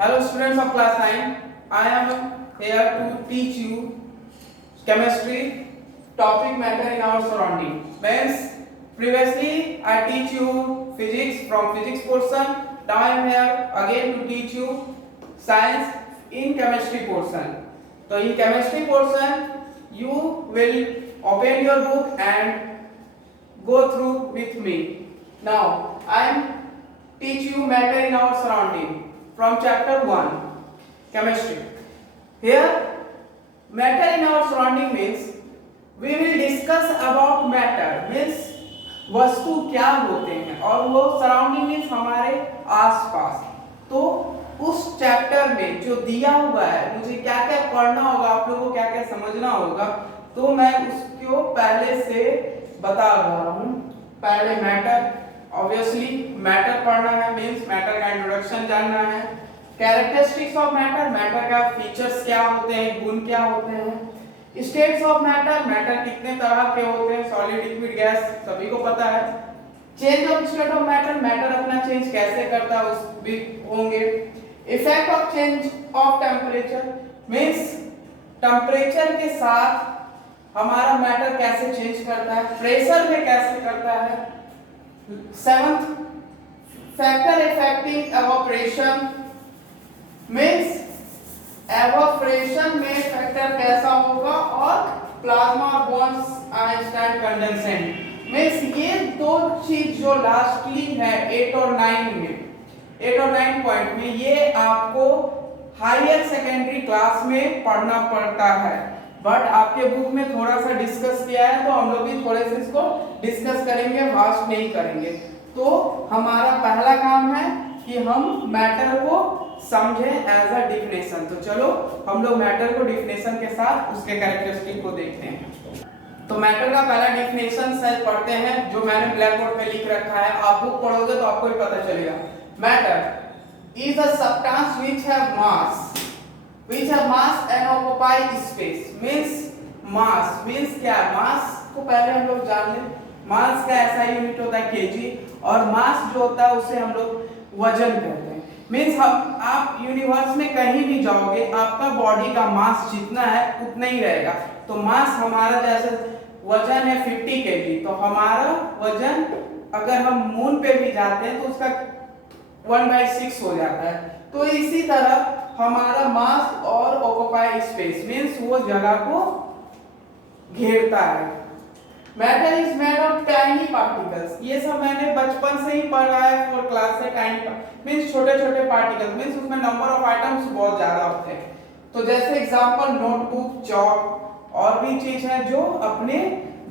Hello students of class 9. I am here to teach you chemistry topic matter in our surrounding. Means previously I teach you physics from physics portion. Now I am here again to teach you science in chemistry portion. So in chemistry portion you will open your book and go through with me. Now I am teach you matter in our surrounding from chapter 1 chemistry. Here matter in our surrounding means we will discuss about matter means वस्तु क्या होते हैं और वो surrounding means हमारे आसपास। तो उस चैप्टर में जो दिया हुआ है मुझे क्या क्या पढ़ना होगा, आप लोगों को क्या क्या समझना होगा, तो मैं उसको पहले से बता रहा हूँ। पहले मैटर, ऑब्वियसली मैटर पढ़ना है मींस मैटर का इंट्रोडक्शन जानना है। कैरेक्टरिस्टिक्स ऑफ मैटर, मैटर का फीचर्स क्या होते हैं, गुण क्या होते हैं। स्टेट्स ऑफ मैटर, मैटर कितने तरह के होते हैं, सॉलिड लिक्विड गैस सभी को पता है। Change of state of matter, matter अपना चेंज कैसे करता है उस भी होंगे। Effect of change of temperature means temperature के साथ हमारा मैटर कैसे चेंज करता है, प्रेशर में कैसे करता है। Seventh factor affecting evaporation means evaporation में फैक्टर कैसा होगा और plasma bonds Einstein condensate means ये दो चीज जो लास्टली है 8 और 9 पॉइंट में ये आपको हायर सेकेंडरी क्लास में पढ़ना पड़ता है, बट आपके बुक में थोड़ा सा डिस्कस किया है तो हम लोग भी थोड़े से इसको डिस्कस करेंगे, वास्ट नहीं करेंगे। तो हमारा पहला काम है कि हम मैटर को समझें एज अ डिफिनेशन। तो चलो हम लोग मैटर को डिफिनेशन के साथ उसके कैरेक्टरिस्टिक को देखते हैं। तो मैटर का पहला डिफिनेशन सर पढ़ते हैं जो मैंने ब्लैक बोर्ड पे लिख रखा है, आप बुक पढ़ोगे तो आपको भी पता चलेगा। Matter is a substance which have mass and occupy space means mass means क्या है, मास को पहले हम लोग जान लें। मास का ऐसा यूनिट होता है केजी और मास जो होता है उसे हम लोग वजन कहते हैं। मींस हम आप यूनिवर्स में कहीं भी जाओगे आपका बॉडी का मास जितना है उतना ही रहेगा। तो मास हमारा जैसे वजन है 50 केजी, तो हमारा वजन अगर हम मून पे भी जाते हैं तो उसका 1/6 हो जाता है। तो इसी तरह हमारा मास और ऑक्युपाई स्पेस मींस वो जगह को घेरता है। Matter is made of tiny particles, ये सब मैंने बचपन से ही पढ़ा है 4 क्लास से। टाइनी मींस छोटे छोटे पार्टिकल्स मींस उसमें नंबर ऑफ आइटम्स बहुत ज्यादा होते हैं। तो जैसे एग्जांपल नोटबुक, चॉक और भी चीज है जो अपने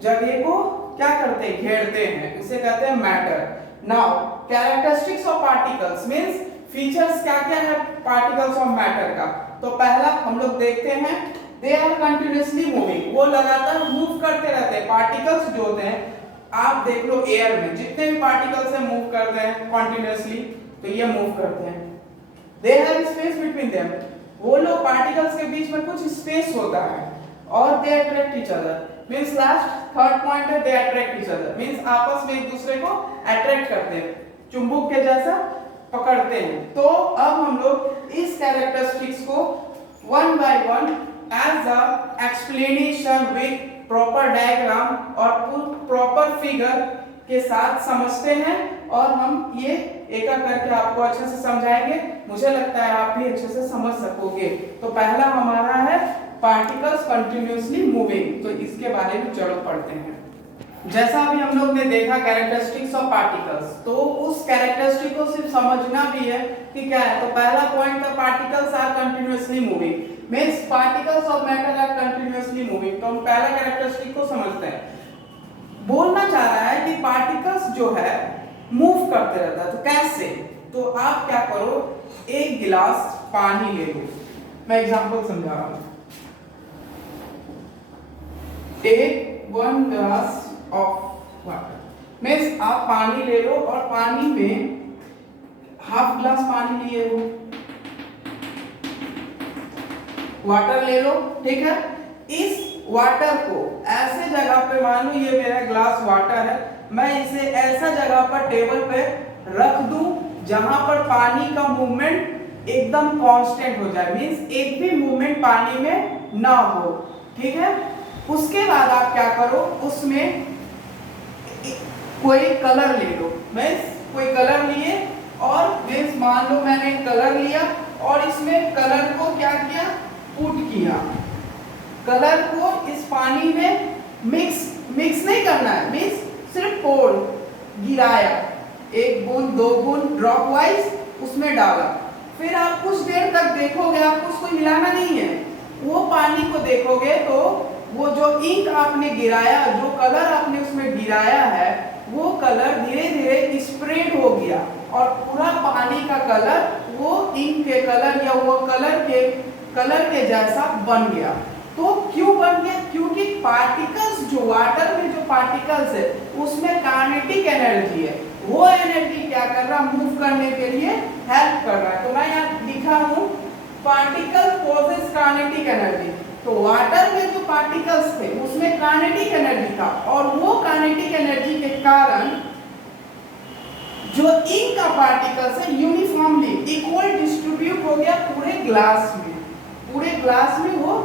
जगह को क्या करते हैं, घेरते हैं, उसे कहते हैं matter. Now characteristics of particles means features क्या क्या है पार्टिकल्स ऑफ मैटर का। तो पहला हम लोग देखते हैं दे आर कंटिन्यूअसली मूविंग, वो लगातार मूव करते रहते हैं। पार्टिकल्स जो होते हैं आप देख लो एयर में जितने भी पार्टिकल्स है मूव करते हैं कंटिन्यूअसली, तो ये मूव करते हैं। दे हैव स्पेस बिटवीन देम, वो लोग पार्टिकल्स के बीच में कुछ स्पेस होता है। और they attract each other means last third point है they attract each other means आपस में एक दूसरे को अट्रैक्ट करते हैं, चुंबक के जैसा पकड़ते हैं। तो अब हम लोग इस कैरेक्टरिस्टिक्स को one by one as a explanation with proper diagram और प्रॉपर फिगर के साथ समझते हैं और हम ये एक एक करके आपको अच्छे से समझाएंगे। मुझे लगता है आप भी अच्छे से समझ सकोगे। तो पहला हमारा है पार्टिकल्स कंटिन्यूअसली मूविंग, तो इसके बारे में चलो पढ़ते हैं। जैसा अभी हम लोग ने देखा कैरेक्टरिस्टिक्स ऑफ पार्टिकल्स, तो उस कैरेक्टरिस्टिक को सिर्फ समझना भी है कि क्या है। तो पहला पॉइंट था particles are continuously moving means particles of matter are continuously moving. तो हम पहला कैरेक्टरिस्टिक को समझते हैं। बोलना चाह रहा है कि पार्टिकल्स जो है मूव करते रहता है, तो कैसे। तो आप क्या करो, एक गिलास पानी ले लो, मैं एग्जांपल समझा रहा हूं। Take 1 glass of water means आप पानी ले लो और पानी में हाफ ग्लास पानी लिए हो, वाटर ले लो, ठीक है। इस वाटर को ऐसे जगह पे, मान लो ये मेरा ग्लास वाटर है, मैं इसे ऐसा जगह पर टेबल पे रख दूं जहां पर पानी का मूवमेंट एकदम कांस्टेंट हो जाए, मींस एक भी मूवमेंट पानी में ना हो, ठीक है। उसके बाद आप क्या करो, उसमें कोई कलर ले लो, मींस कोई कलर लिए और मींस मान लो मैंने कलर लिया और इसमें कलर को क्या किया, पुट किया, कलर को इस पानी में मिक्स नहीं करना है, मींस सिर्फ पोर गिराया, एक बूंद दो बूंद ड्रॉप वाइज उसमें डाला। फिर आप कुछ देर तक देखोगे, आपको उसको हिलाना नहीं है, वो पानी को देखोगे तो वो जो इंक आपने गिराया, जो कलर आपने उसमें गिराया है, वो कलर धीरे धीरे स्प्रेड हो गया और पूरा पानी का कलर वो इंक के कलर या वो कलर के जैसा बन गया। तो क्यों बन गया, क्योंकि पार्टिकल्स जो वाटर में जो पार्टिकल्स है उसमें काइनेटिक एनर्जी है, वो एनर्जी क्या कर रहा, मूव करने के लिए हेल्प कर रहा है। तो मैं यहाँ लिखा हूँ पार्टिकल पोजेस काइनेटिक एनर्जी। तो वाटर में जो पार्टिकल्स थे उसमें काइनेटिक एनर्जी था और वो काइनेटिक एनर्जी के कारण जो इंक का पार्टिकल्स है यूनिफॉर्मली इक्वल डिस्ट्रीब्यूट हो गया पूरे ग्लास में वो,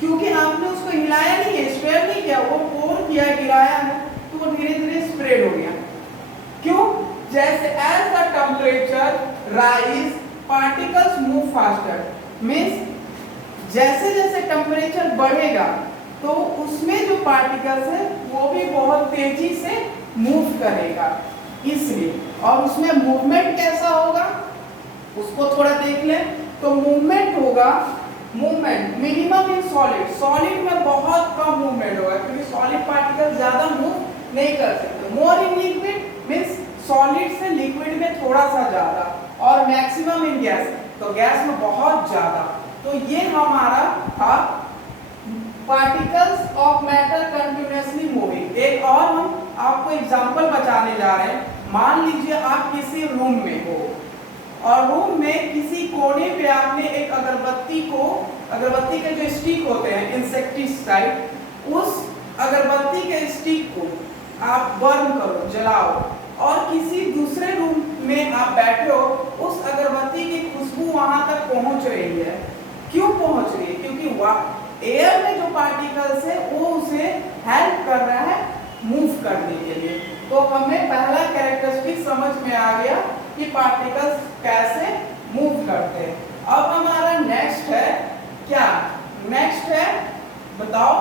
क्योंकि आपने उसको हिलाया नहीं है, स्प्रेड नहीं किया, वो पोर किया, गिराया है, तो वो धीरे धीरे स्प्रेड हो गया। क्यों, जैसे as the temperature rise particles move faster, means जैसे जैसे टेम्परेचर बढ़ेगा तो उसमें जो पार्टिकल्स है वो भी बहुत तेजी से मूव करेगा, इसलिए। और उसमें मूवमेंट कैसा होगा उसको थोड़ा देख लें। तो मूवमेंट होगा, मूवमेंट मिनिमम इन सॉलिड में बहुत कम मूवमेंट होगा, क्योंकि सॉलिड पार्टिकल ज्यादा मूव नहीं कर सकते। मोर इन लिक्विड मींस सॉलिड से लिक्विड में थोड़ा सा ज्यादा, और मैक्सिमम इन गैस, तो गैस में बहुत ज्यादा। तो ये हमारा था particles of matter continuously moving. एक और हम आपको एग्जांपल बताने जा रहे हैं। मान लीजिए आप किसी रूम में हो और रूम में किसी कोने पे आपने एक अगरबत्ती के जो स्टिक होते हैं इंसेक्टिसाइड, उस अगरबत्ती के स्टिक को आप बर्न करो, जलाओ, और किसी दूसरे रूम में आप बैठे हो, उस अगरबत्ती की खुशबू वहां तक पहुंच रही है। क्यों पहुंच रही है, क्योंकि एयर में जो पार्टिकल्स है वो उसे हेल्प कर रहा है मूव करने के लिए। तो हमें पहला कैरेक्टरिस्टिक समझ में आ गया कि पार्टिकल्स कैसे मूव करते हैं। अब हमारा नेक्स्ट है क्या, नेक्स्ट है बताओ,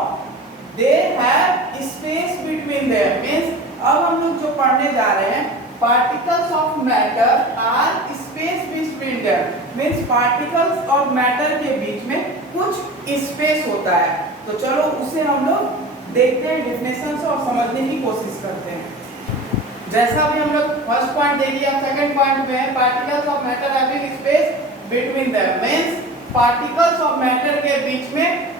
they have space between them, means अब हम लोग जो पढ़ने जा रहे हैं particles of matter are space between them, means particles और मैटर के बीच में कुछ स्पेस होता है। तो चलो उसे हम लोग देखते हैं डेफिनेशन से और समझने की कोशिश करते हैं। जैसा भी हम लोग फर्स्ट पॉइंट देख लिया, सेकंड पॉइंट में particles of matter having space between them, means particles of matter के बीच में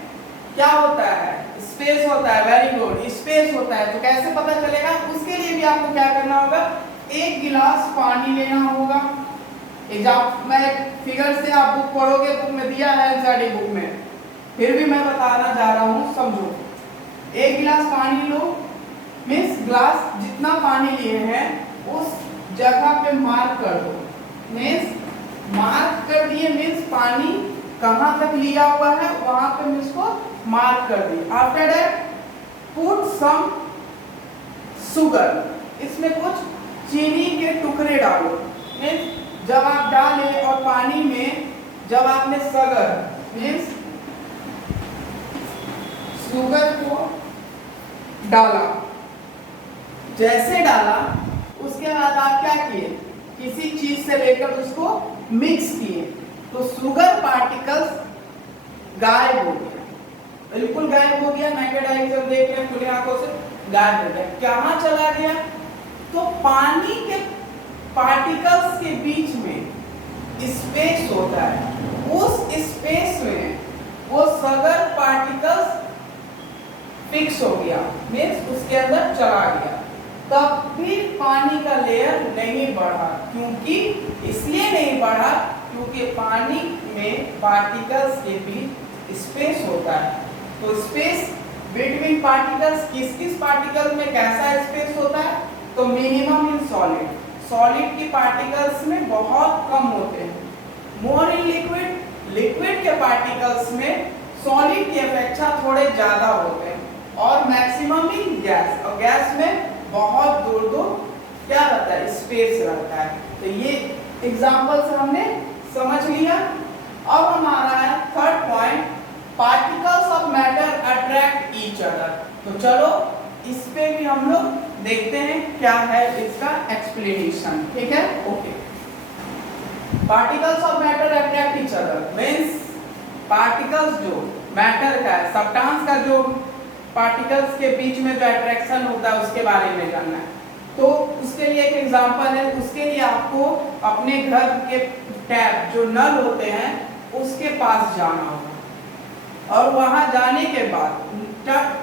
क्या होता है, स्पेस होता है। वेरी गुड, स्पेस होता है। तो कैसे पता चलेगा, उसके लिए भी आपको क्या करना होगा, एक गिलास पानी लेना होगा। मैं फिगर से आप बुक पढ़ोगे, बुक में दिया है एनसीईआरटी बुक में, फिर भी मैं बताना जा रहा हूँ, समझो। एक गिलास पानी लो, मींस ग्लास जितना पानी लिए हैं उस जगह पे मार्क कर दो, मींस मार्क कर दिए, मींस पानी कहां तक लिया हुआ है वहां पे मैं इसको मार्क कर दी। After that put some sugar, इसमें कुछ चीनी के टुकड़े डालो, मींस जब आप डाले और पानी में जब आपने मींस शुगर को डाला, जैसे डाला उसके बाद आप क्या किए, किसी चीज से लेकर उसको मिक्स किए, तो शुगर पार्टिकल्स गायब हो गया, बिल्कुल गायब हो गया। नेकेड आई से देख रहे हैं खुली आंखों से, गायब हो गया। कहां चला गया, तो पानी के पार्टिकल्स के बीच में स्पेस होता है, उस स्पेस में वो शुगर पार्टिकल्स फिक्स हो गया, मींस उसके अंदर चला गया। तब भी पानी का लेयर नहीं बढ़ा, क्योंकि इसलिए नहीं बढ़ा क्योंकि पानी में पार्टिकल्स के बीच स्पेस होता है। तो स्पेस बिटवीन पार्टिकल्स, किस किस पार्टिकल में कैसा स्पेस होता है, तो मिनिमम इन सॉलिड की पार्टिकल्स में बहुत कम होते हैं, मोर इन लिक्विड, लिक्विड के पार्टिकल्स में सॉलिड की अपेक्षा थोड़े ज्यादा होते हैं, और मैक्सिमम इन गैस, और गैस में बहुत दूर दूर क्या रहता है, स्पेस रहता है। तो ये एग्जांपल से हमने समझ लिया। अब हमारा है third point, particles of matter attract each other. तो चलो इस पे भी हम लोग देखते हैं क्या है इसका एक्सप्लेनेशन, ठीक है। Okay, particles of matter attract each other means particles जो मैटर का है, सब्सटेंस का जो पार्टिकल्स के बीच में जो अट्रैक्शन होता है उसके बारे में जानना है। तो उसके लिए एक एग्जांपल है, उसके लिए आपको अपने घर के टैप जो नल होते हैं उसके पास जाना होगा, और वहां जाने के बाद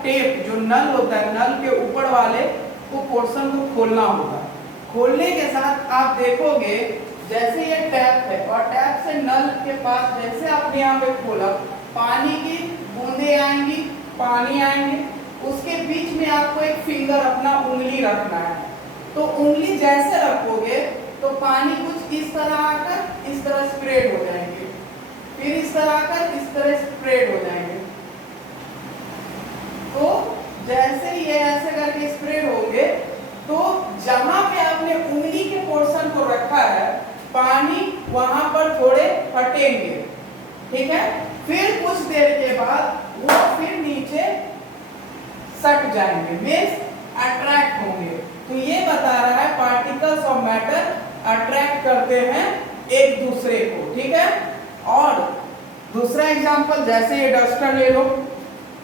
टेप जो नल होता है, नल के ऊपर वाले वो पोर्शन को खोलना होगा। खोलने के साथ आप देखोगे जैसे ये टैप है, और टैप से नल के पास जैसे आपने यहाँ पे खोला, पानी की बूंदे आएंगी, पानी आएंगे, उसके बीच में आपको एक फिंगर, अपना उंगली रखना है। तो उंगली जैसे रखोगे तो पानी कुछ इस तरह आकर इस तरह स्प्रेड हो जाएंगे, फिर इस तरह आकर इस तरह स्प्रेड हो जाएंगे। तो जैसे ये ऐसे करके स्प्रेड होंगे, तो जहां पे आपने उंगली के पोर्शन को रखा है, पानी वहां पर थोड़े हटेंगे, ठीक है। फिर कुछ देर के बाद वो फिर नीचे सट जाएंगे, मींस अट्रैक्ट होंगे। तो ये बता रहा है पार्टिकल्स ऑफ मैटर अट्रैक्ट करते हैं एक दूसरे को, ठीक है। और दूसरा एग्जांपल, जैसे ये डस्टर ले लो,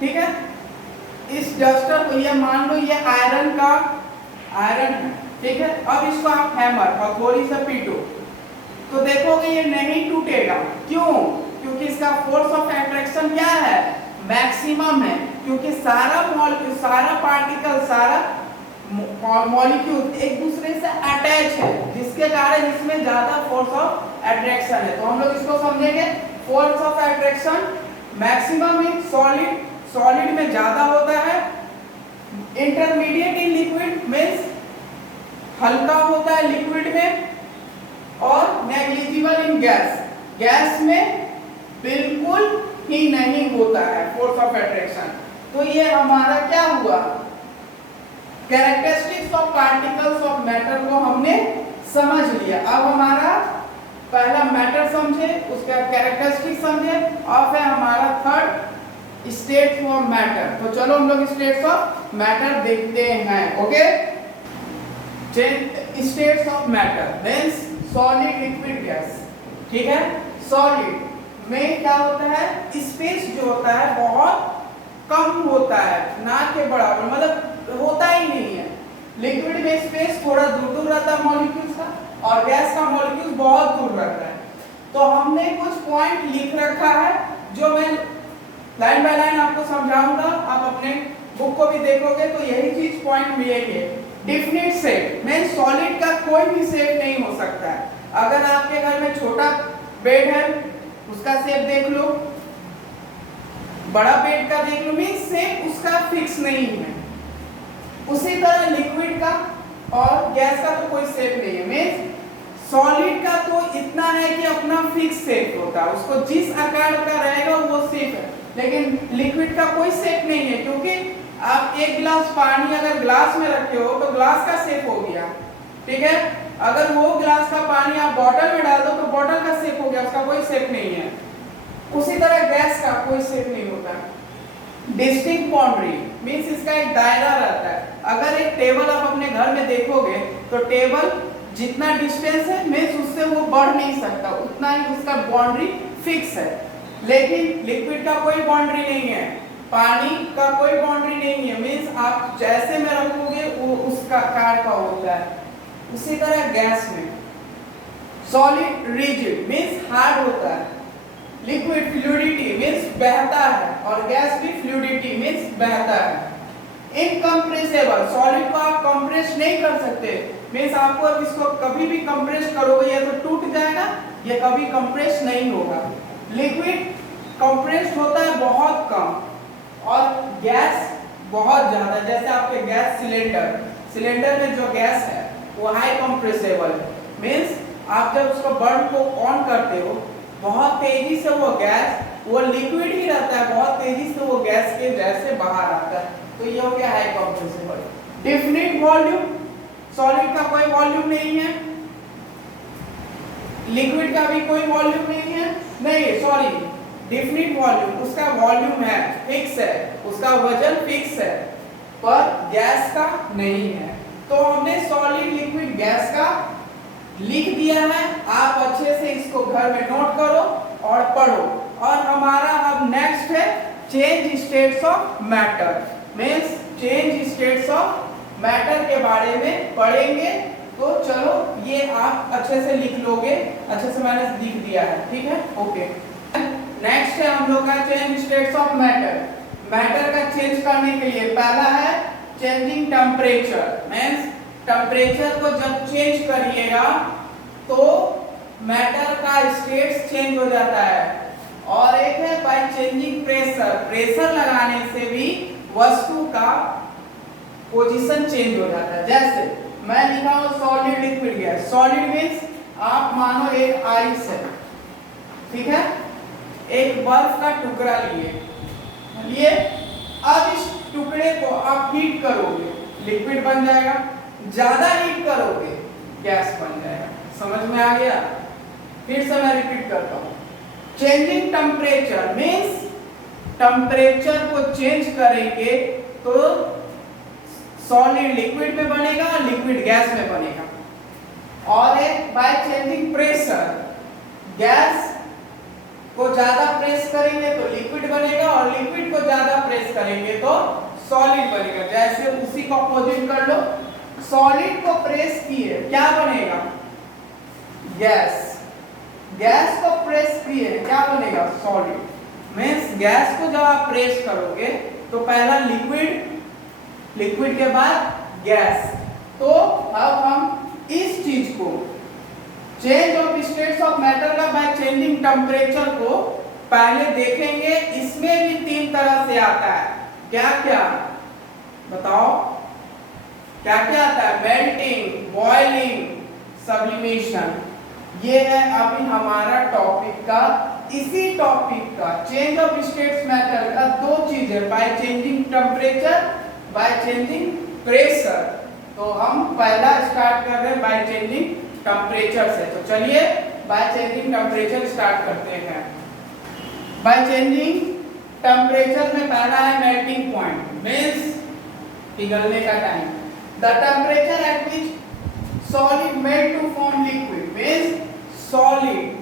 ठीक है। इस डस्टर को ये मान लो ये आयरन का आयरन है, ठीक है। अब इसको आप हैमर हथौड़ी से पीटो तो देखोगे ये नहीं टूटेगा। क्यों? क्योंकि इसका फोर्स ऑफ अट्रैक्शन क्या है, मैक्सिमम है, क्योंकि सारा मॉलिक्यूल, सारा पार्टिकल, सारा मॉलिक्यूल एक दूसरे से अटैच है, जिसके कारण इसमें ज्यादा फोर्स ऑफ अट्रैक्शन है। तो हम लोग इसको समझेंगे, force of attraction maximum in solid, solid में ज्यादा होता है, इंटरमीडिएट इन लिक्विड मींस हल्का होता है लिक्विड में, और नेग्लिजिबल इन गैस, गैस में बिल्कुल ही नहीं होता है फोर्स ऑफ अट्रैक्शन। तो ये हमारा क्या हुआ, characteristics of particles of matter को हमने समझ लिया। अब हमारा पहला मैटर समझे, उसका कैरेक्टरिस्टिक्स समझे, और फिर हमारा थर्ड स्टेट्स ऑफ मैटर। तो चलो हम लोग स्टेट्स ऑफ मैटर देखते हैं। Okay, states of matter means solid, liquid, gas, ठीक है। सॉलिड में क्या होता है, स्पेस जो होता है बहुत कम होता है, ना के बराबर, मतलब होता ही नहीं है। लिक्विड में स्पेस थोड़ा दूर दूर रहता है मॉलिक्यूल्स का, और गैस का मॉलिक्यूल बहुत दूर रहता है। तो हमने कुछ पॉइंट लिख रखा है जो मैं लाइन बाय लाइन आपको समझाऊंगा, आप अपने बुक को भी देखोगे तो यही चीज पॉइंट मिलेंगे। डिफिनिट शेप में सॉलिड का कोई भी शेप नहीं हो सकता है। अगर आपके घर में छोटा बेड है उसका शेप देख लो, बड़ा बेड का देख लो, मींस शेप उसका फिक्स नहीं है। उसी तरह लिक्विड का और गैस का तो कोई शेप नहीं है। मींस सॉलिड का तो इतना है कि अपना फिक्स शेप होता है, उसको जिस आकार का रहेगा वो शेप है, लेकिन लिक्विड का कोई शेप नहीं है। क्योंकि आप एक गिलास पानी अगर ग्लास में रखे हो तो ग्लास का शेप हो गया, ठीक है। अगर वो ग्लास का पानी आप बॉटल में डाल दो तो बॉटल का शेप हो गया, उसका कोई शेप नहीं है। उसी तरह गैस का कोई शेप नहीं होता। डिस्टिंक्ट बाउंड्री मींस इसका एक दायरा रहता है। अगर एक टेबल आप अपने घर में देखोगे तो टेबल जितना डिस्टेंस है मींस उससे वो बढ़ नहीं सकता, उतना ही उसका बाउंड्री फिक्स है। लेकिन लिक्विड का कोई बाउंड्री नहीं है, पानी का कोई बाउंड्री नहीं है, मींस आप जैसे में रखोगे वो उसका आकार का होता है। उसी तरह गैस में सॉलिड रिजिड मींस हार्ड होता है, लिक्विड फ्लूइडिटी मींस बहता है, और गैस भी फ्लूइडिटी मींस बहता है। इनकम्प्रेसेबल सॉलिड को आप कंप्रेस नहीं कर सकते, मींस आपको अब इसको कभी भी कंप्रेस करोगे या तो टूट जाएगा या कभी कंप्रेस नहीं होगा। लिक्विड कंप्रेस होता है बहुत कम, और गैस बहुत ज्यादा। जैसे आपके गैस सिलेंडर, सिलेंडर में जो गैस है वो हाई कंप्रेसेबल है, मींस आप जब उसको बर्न को ऑन करते हो बहुत तेजी से वो गैस, वो लिक्विड ही रहता है, बहुत तेजी से वो गैस के जैसे बाहर आता है, तो ये हो गया high compressible. Definite volume, solid का कोई वॉल्यूम नहीं है, लिक्विड का भी कोई वॉल्यूम नहीं है, नहीं सॉरी, डिफिनिट वॉल्यूम, उसका वॉल्यूम है, फिक्स है, उसका वजन फिक्स है, पर गैस का नहीं है। तो हमने सॉलिड लिक्विड गैस का लिख दिया है, आप अच्छे से इसको घर में नोट करो और पढ़ो। और हमारा अब नेक्स्ट है change states of matter, means change states of matter के बारे में पढ़ेंगे। तो चलो ये आप अच्छे से लिख लोगे, अच्छे से मैंने लिख दिया है, ठीक है, ओके। नेक्स्ट है हम लोग का change states of matter. Matter का चेंज करने के लिए पहला है चेंजिंग टेम्परेचर, मींस टेम्परेचर को जब चेंज करिएगा तो मैटर का स्टेट्स चेंज हो जाता है। और एक है बाय चेंजिंग प्रेशर, प्रेशर लगाने से भी वस्तु का पोजीशन चेंज हो जाता है। जैसे मैं लिखा हूं solid liquid gas, solid means आप मानो एक आइस है, ठीक है, एक बर्फ का टुकड़ा लिए, अब इस टुकड़े को आप हीट करोगे, लिक्विड बन जाएगा, ज्यादा हीट करोगे गैस बन जाएगा। समझ में आ गया? फिर से मैं रिपीट करता हूं, चेंजिंग टेम्परेचर मींस टेम्परेचर को चेंज करेंगे तो सॉलिड लिक्विड में बनेगा, लिक्विड गैस में बनेगा। और एक बाय चेंजिंग प्रेशर, गैस को ज्यादा प्रेस करेंगे तो लिक्विड बनेगा और लिक्विड को ज्यादा प्रेस करेंगे तो सॉलिड बनेगा। जैसे उसी को अपोजिट कर लो, सॉलिड को प्रेस किए क्या बनेगा? गैस, गैस को प्रेस किए क्या बनेगा? सॉलिड। मींस गैस को जब आप प्रेस करोगे तो पहला लिक्विड, लिक्विड के बाद गैस। तो अब हम इस चीज को change of states of matter का बाय चेंजिंग टेम्परेचर को पहले देखेंगे। इसमें भी तीन तरह से आता है, क्या क्या बताओ, क्या क्या आता है? Melting, boiling, sublimation. ये है अभी हमारा टॉपिक का, इसी टॉपिक का चेंज ऑफ स्टेट्स मैटर का दो चीज है, bye changing temperature, by changing pressure. तो हम पहला स्टार्ट कर रहे हैं बाय चेंजिंग टेम्परेचर से। तो चलिए बाय चेंजिंग टेम्परेचर स्टार्ट करते हैं। बाय चेंजिंग टेम्परेचर में पहला है मेल्टिंग पॉइंट, मींस पिघलने का time. The temperature at which solid melt to form liquid, means solid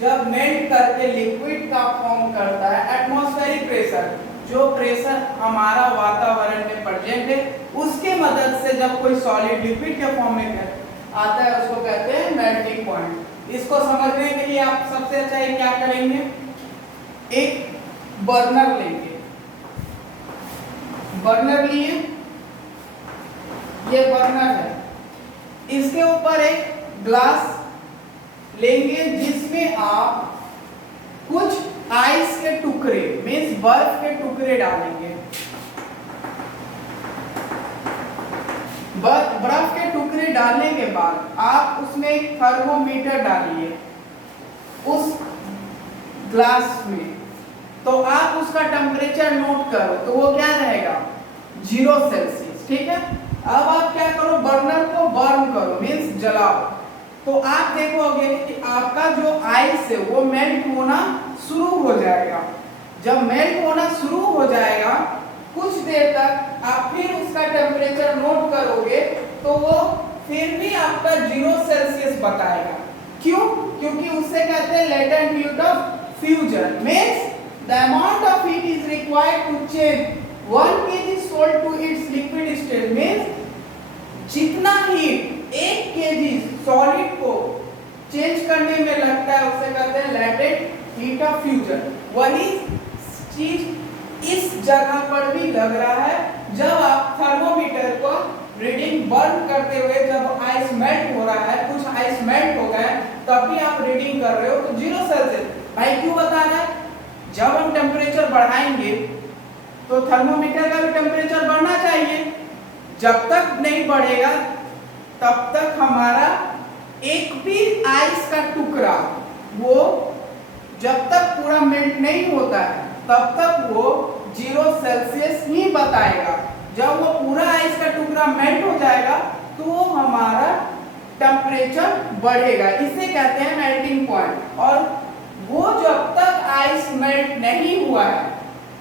जब मेल्ट करके लिक्विड का फॉर्म करता है, एटमॉस्फेरिक प्रेशर, जो प्रेशर हमारा वातावरण में प्रेजेंट है उसके मदद से जब कोई सॉलिड लिक्विड के फॉर्म में आता है उसको कहते हैं मेल्टिंग पॉइंट। इसको समझने के लिए आप सबसे अच्छा है क्या करेंगे, एक बर्नर लेंगे, बर्नर लिए, ये बर्नर है, इसके ऊपर एक ग्लास लेंगे जिसमें आप कुछ आइस के टुकड़े मींस बर्फ के टुकड़े डालेंगे। बर्फ के टुकड़े डालने के बाद आप उसमें एक थर्मोमीटर डालिए उस ग्लास में, तो आप उसका टेम्परेचर नोट करो तो वो क्या रहेगा? 0 सेल्सियस, ठीक है। अब आप क्या करो, बर्नर को बर्न करो मींस जलाओ, तो आप देखोगे कि आपका जो आइस है वो मेल्ट होना शुरू हो जाएगा। जब मेल्ट होना शुरू हो जाएगा कुछ देर तक आप फिर उसका टेम्परेचर नोट करोगे तो वो फिर भी आपका 0 सेल्सियस बताएगा। क्यों? क्योंकि उससे कहते हैं latent heat of fusion, means the amount of heat is required to change 1 kg salt to its liquid state, means जितना हीट 1 kg सॉलिड को चेंज करने में लगता है उसे कहते हैं लेटेंट हीट ऑफ फ्यूजन। वही चीज इस जगह पर भी लग रहा है। जब आप थर्मोमीटर को रीडिंग बर्न करते हुए जब आइस मेल्ट हो रहा है, कुछ आइस मेल्ट हो गए, तब भी आप रीडिंग कर रहे हो तो 0 सेल्सियस। भाई क्यों बता रहा है? जब हम टेम्परेचर बढ़ाएंगे तो थर्मोमीटर का भी टेम्परेचर बढ़ना चाहिए। जब तक नहीं बढ़ेगा तब तक हमारा एक भी आइस का टुकड़ा वो जब तक पूरा मेल्ट नहीं होता है तब तक वो 0 सेल्सियस ही बताएगा। जब वो पूरा आइस का टुकड़ा मेल्ट हो जाएगा तो हमारा टेम्परेचर बढ़ेगा, इसे कहते हैं मेल्टिंग पॉइंट। और वो जब तक आइस मेल्ट नहीं हुआ है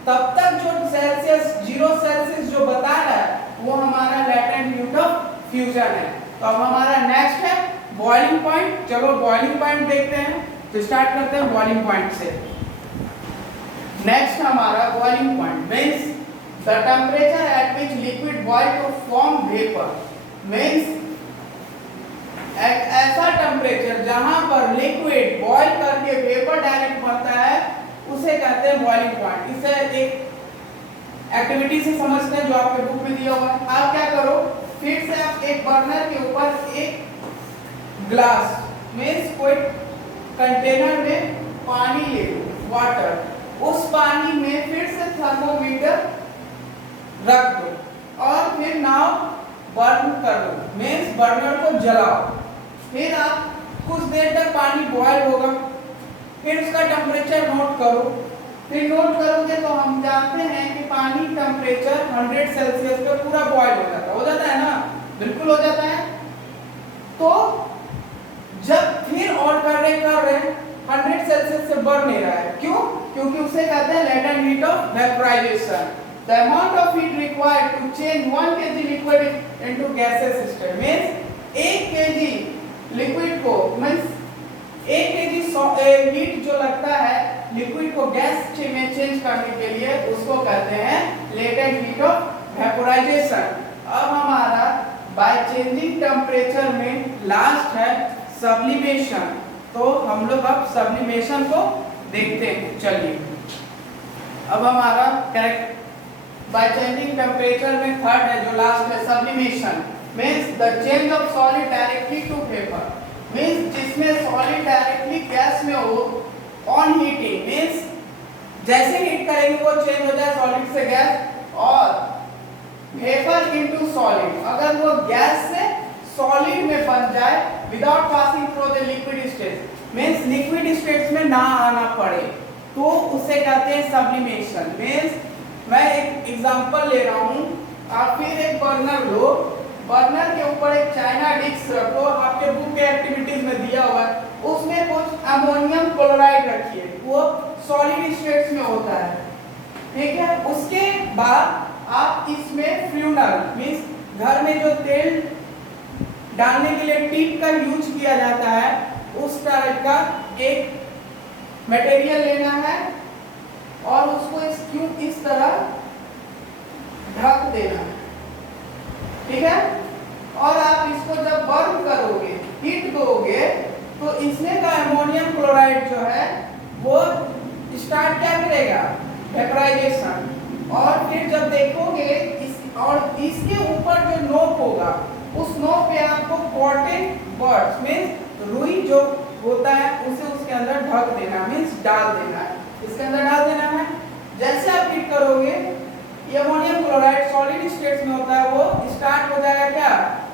तब तक जो सेल्सियस 0 सेल्सियस जो बता रहा है वो हमारा लेटेंट हीट ऑफ फ्यूजन है। तो अब हमारा नेक्स्ट है बॉइलिंग पॉइंट। चलो बॉइलिंग पॉइंट देखते हैं। तो स्टार्ट करते हैं बॉइलिंग पॉइंट से। नेक्स्ट हमारा boiling point means the temperature at which liquid boil to form vapour. Means एक ऐसा टेम्परेचर जहां पर लिक्विड बॉयल करके वेपर डायरेक्ट बनता है उसे कहते हैं बॉइलिंग पॉइंट। इसे एक एक्टिविटी से समझते हैं जो आपके बुक में दिया हुआ है। आप क्या करो, फिर से आप एक बर्नर के ऊपर एक ग्लास मींस कोई कंटेनर में पानी ले लो, वाटर। उस पानी में फिर से थर्मोमीटर रख दो और फिर नाव बर्न कर दो मींस बर्नर को जलाओ। फिर आप कुछ देर तक पानी बॉयल होगा, फिर उसका टेम्परेचर नोट करो। फिर नोट करोगे तो हम जानते हैं कि पानी टेम्परेचर 100 सेल्सियस पे पूरा बॉयल हो जाता है ना, बिल्कुल हो जाता है। तो जब फिर और कर रहे 100 सेल्सियस से बढ़ नहीं रहा है, क्यों? क्योंकि उसे कहते हैं latent heat of vaporisation. The amount of heat required to change 1 kg liquid into gases system means 1 kg liquid को मींस 1 kg हीट जो लगता है लिक्विड को गैस में चेंज करने के लिए उसको कहते हैं लेटेंट हीट ऑफ वेपोराइजेशन। अब हमारा बाय चेंजिंग टेम्परेचर में लास्ट है सब्लिमेशन। तो हम लोग अब सब्लिमेशन को देखते हैं। चलिए अब हमारा करेक्ट बाय चेंजिंग टेम्परेचर में थर्ड है जो लास्ट है sublimation means the change of solid directly to vapour. Means जिसमें सॉलिड डायरेक्टली गैस में हो ऑन हीटिंग मींस जैसे हीट करेंगे वो चेंज हो जाए सॉलिड से गैस और वेपर इनटू सॉलिड। अगर वो गैस से सॉलिड में बन जाए without passing through the liquid stage means liquid stage में ना आना पड़े तो उसे कहते हैं सब्लिमेशन। मींस मैं एक एग्जांपल ले रहा हूं, आप फिर एक बर्नर लो, बर्नर के ऊपर एक चाइना डिश रखो, आपके बुक के एक्टिविटीज में दिया हुआ है, उसमें कुछ अमोनियम क्लोराइड रखिए, वो सॉलिड स्टेट में होता है, ठीक है। उसके बाद आप इसमें फ्यूनल मींस घर में जो तेल डालने के लिए टिप का यूज किया जाता है उस टाइप का एक मटेरियल लेना है और उसको इस तरह ढक देना है, ठीक है। और आप इसको जब बर्न करोगे हीट दोगे तो इसमें का अमोनियम क्लोराइड जो है वो स्टार्ट क्या करेगा वेपोराइजेशन। और फिर जब देखोगे और इसके ऊपर जो नोक होगा उस नोक पे आपको कॉटन बड्स मींस रुई जो होता है उसे उसके अंदर ढक देना मींस डाल देना है, इसके अंदर डाल देना है। जैसे आप हीट करोगे ये अमोनियम क्लोराइड सॉलिड स्टेट में होता है, वो स्टार्ट हो जाएगा क्या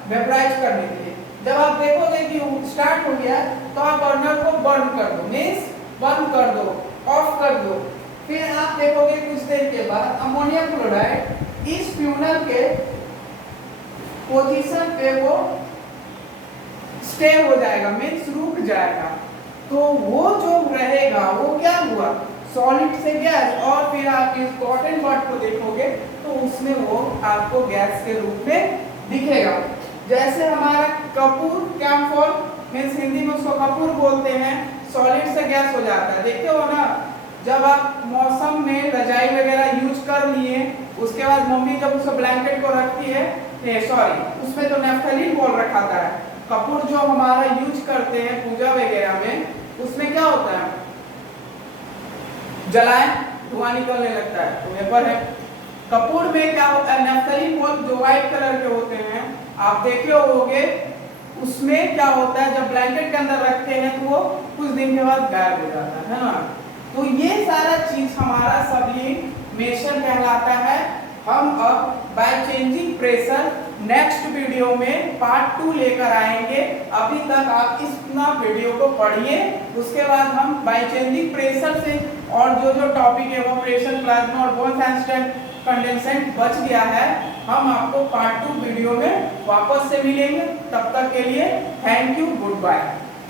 वेपोराइज करने के लिए। जब आप देखोगे कि स्टार्ट हो गया तो आप बर्नर को बर्न कर दो मींस बंद कर दो, ऑफ कर दो। फिर आप देखोगे कुछ देर के बाद अमोनियम क्लोराइड इस फ्यूनल के पोजीशन पे वो स्टे हो जाएगा मींस रुक जाएगा। तो वो जो रहेगा वो क्या हुआ सॉलिड से गैस। और फिर आप इस कॉटन बड को देखोगे तो उसमें वो आपको गैस के रूप में दिखेगा। जैसे हमारा कपूर कैम्फोर मींस हिंदी में उसको कपूर बोलते हैं, सॉलिड से गैस हो जाता है। देखते हो ना जब आप मौसम में रजाई वगैरह यूज कर लिए उसके बाद मम्मी जब उस ब्लैंकेट को रखती है उसमें तो नैफ्थलीन बोल रखा था। कपूर जो हमारा यूज करते हैं पूजा वगैरह में उसमें क्या होता है जलाएं धुआं निकलने लगता है तो वेपर है। कपूर में क्या होता है नैफ्थलीन बोल जो व्हाइट कलर के होते हैं आप देखे होंगे, उसमें क्या होता है जब ब्लैंकेट के अंदर रखते हैं तो वो कुछ दिन के बाद गायब हो जाता है ना। तो ये सारा चीज हमारा सब्लिमेशन कहलाता है। हम अब by changing pressure next video में पार्ट 2 लेकर आएंगे। अभी तक आप इतना वीडियो को पढ़िए, उसके बाद हम बाइचेंजिंग प्रेशर से और जो जो टॉपिक है वो प्रेशर, प्लाज्मा और बोन सेंसटेंट कंडेंसेंट बच गया है, हम आपको पार्ट 2 वीडियो में वापस से मिलेंगे। तब तक के लिए थैंक यू, गुड बाय।